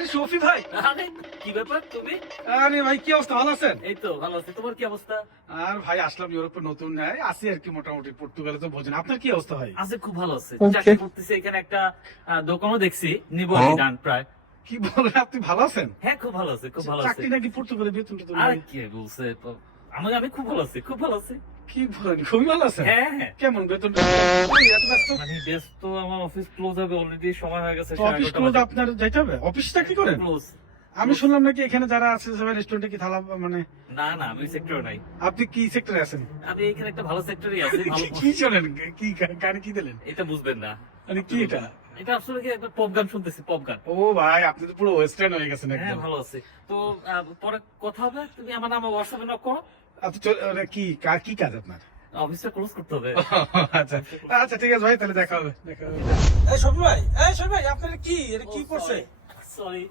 আরে শফি ভাই, আরে কি ব্যাপার তুমি? আরে ভাই কি অবস্থা, ভালো আছেন? এই তো ভালো আছি, তোমার কি অবস্থা? আর ভাই আসলাম ইউরোপে নতুন, আছি আর কি মোটামুটি, পর্তুগালে তো বোঝেন। আপনার কি অবস্থা ভাই? আছে, খুব ভালো আছে। চাকরি করতেছি এখানে, একটা দোকানও দেখছি, নিব ডান প্রায়। কি বলেন, আপনি ভালো আছেন? হ্যাঁ খুব ভালো আছে, খুব ভালো আছে। চাকরি নাকি পর্তুগালে, বেতন টেতন আর নাকি? কি বলছে, আমি আমি খুব ভালো আছি, খুব ভালো আছি। কি বলেন, খুবই ভালো আছেন? হ্যাঁ হ্যাঁ, কেমন বেতন টেতন? এত ব্যস্ত? মানে ব্যস্ত, আমার অফিস ক্লোজ হবে অলরেডি, সময় হয়ে গেছে। তো অফিস ক্লোজ, আপনার যাইতে হবে? অফিস চাকরি করেন? ক্লোজ। আমি শুনলাম নাকি এখানে যারা আছে সবাই রেস্টুরেন্টে কি থালা মানে, না না, আমি সেক্টর নাই। আপনি কি সেক্টরে আছেন? আমি এখানে একটা ভালো সেক্টরে আছি, ভালো। কি চলেন, কি কানে কি দিলেন? এটা বুঝবেন না। মানে কি এটা? এটা আসলে কি একটা পপ গান শুনতেছি, পপ গান। ও ভাই, আপনি তো পুরো ওয়েস্টার্ন হয়ে গেছেন হ্যাঁ একদম। ভালো আছে। তো পরে কথা হবে, তুমি আমার নামে হোয়াটসঅ্যাপে নক করো। আপনি কি কি কাজ আপনার? অফিসটা ক্লোজ করতে হবে। আচ্ছা আচ্ছা, ঠিক আছে ভাই, তাহলে দেখা হবে। এই শফি ভাই, এই শফি ভাই, আপনার কি এটা কি করছে? সরি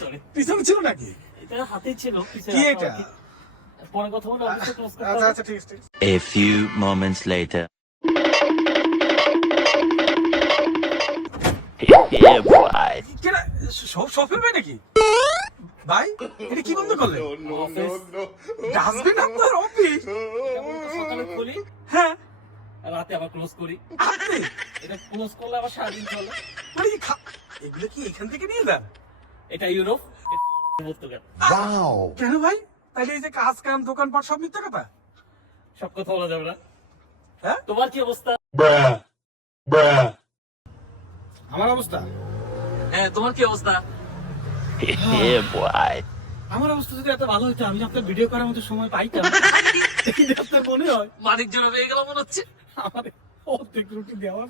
সরি, পিছনে ছিল নাকি? এটা হাতেই ছিল, কি এটা? পরে কথা বলে অফিসটা ক্লোজ করতে আচ্ছা হবে। আচ্ছা, ঠিক আছে ঠিক আছে। A few moments later. Yeah, boy. কেনা শফি ভাই নাকি? ভাই এটা কি বন্ধ করলেন? অফিস ডাস্টবিন আপনার অফিস? সকালে খুলি, হ্যাঁ, রাতে আবার ক্লোজ করি। আপনি এটা ক্লোজ করলে আবার সারাদিন চলে। মানে এগুলো কি এখান থেকে নিয়ে যান? এটা ইউরোপ, এটা পর্তুগাল। কেন ভাই? তাইলে এই যে কাজ কাম দোকানপাট সব মিথ্যা কথা? সব কথা বলা যাবে না। হ্যাঁ, তোমার কি অবস্থা? আমার অবস্থা, হ্যাঁ তোমার কি অবস্থা? Yeah, boy. আমার অবস্থা যদি এত ভালো হইতো, আমি আপনার ভিডিও করার মতো সময় পাইতাম। কিন্তু আপনার মনে হয় মানিক জোড়া পেয়ে গেল মনে হচ্ছে। আমার অর্ধেক রুটি দেওয়া।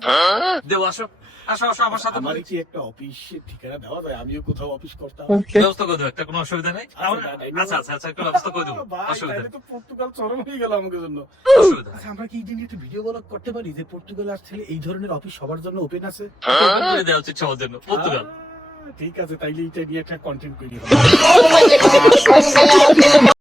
দেও, আসো আসো আসো আমার সাথে। আমার কি একটা অফিসের ঠিকানা দেওয়া যায়? আমিও কোথাও অফিস করতাম। ব্যবস্থা করে দেবো, একটা কোনো অসুবিধা নেই। আচ্ছা আচ্ছা আচ্ছা, একটা ব্যবস্থা করে দেবো, ভাই, অসুবিধা তাহলে নেই, তো পর্তুগাল চরম হয়ে গেল আমাদের জন্য। অসুবিধা নেই। আচ্ছা, আমরা কি এই দিন একটা ভিডিও ব্লগ করতে পারি যে পর্তুগাল আসছে, এই ধরনের অফিস সবার জন্য ওপেন আছে? ওপেন করে দেওয়া উচিত সবার জন্য, পর্তুগাল। ঠিক আছে, তাইলে এটা নিয়ে একটা কন্টেন্ট করি।